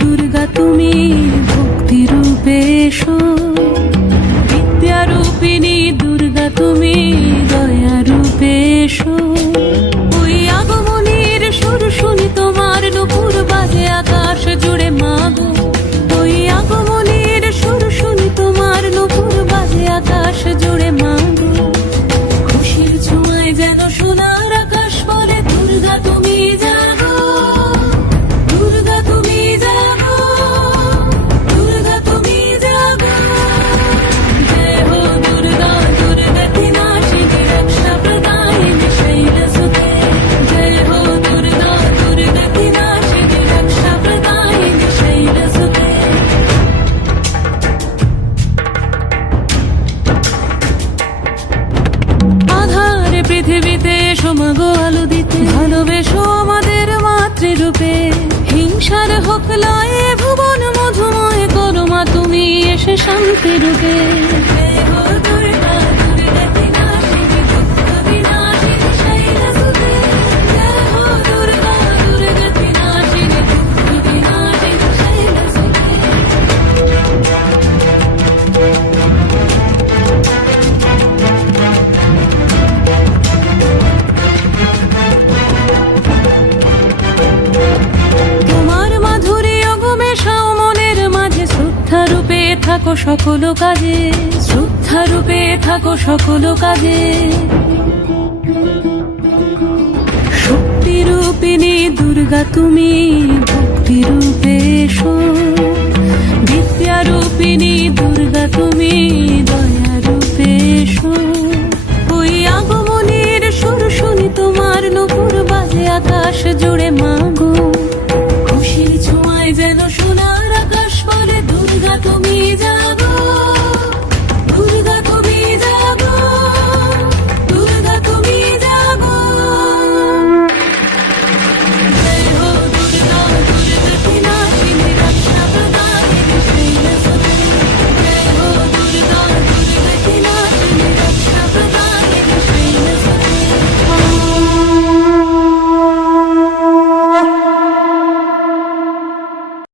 দুর্গা তুমি ভক্তি রূপে এসো। বিদ্যা রূপিণী দুর্গা তুমি দয়া রূপে এসো। লয়ে ভুবন মধুময় করো তুমি এসে শান্তি রূপে থাকো সকল কাজে শ্রদ্ধা রূপে থাকো সকল কাজে। শক্তি রূপিণী দুর্গা, তুমি ভক্তি রূপে এসো। বিদ্যা রূপিণী দুর্গা, তুমি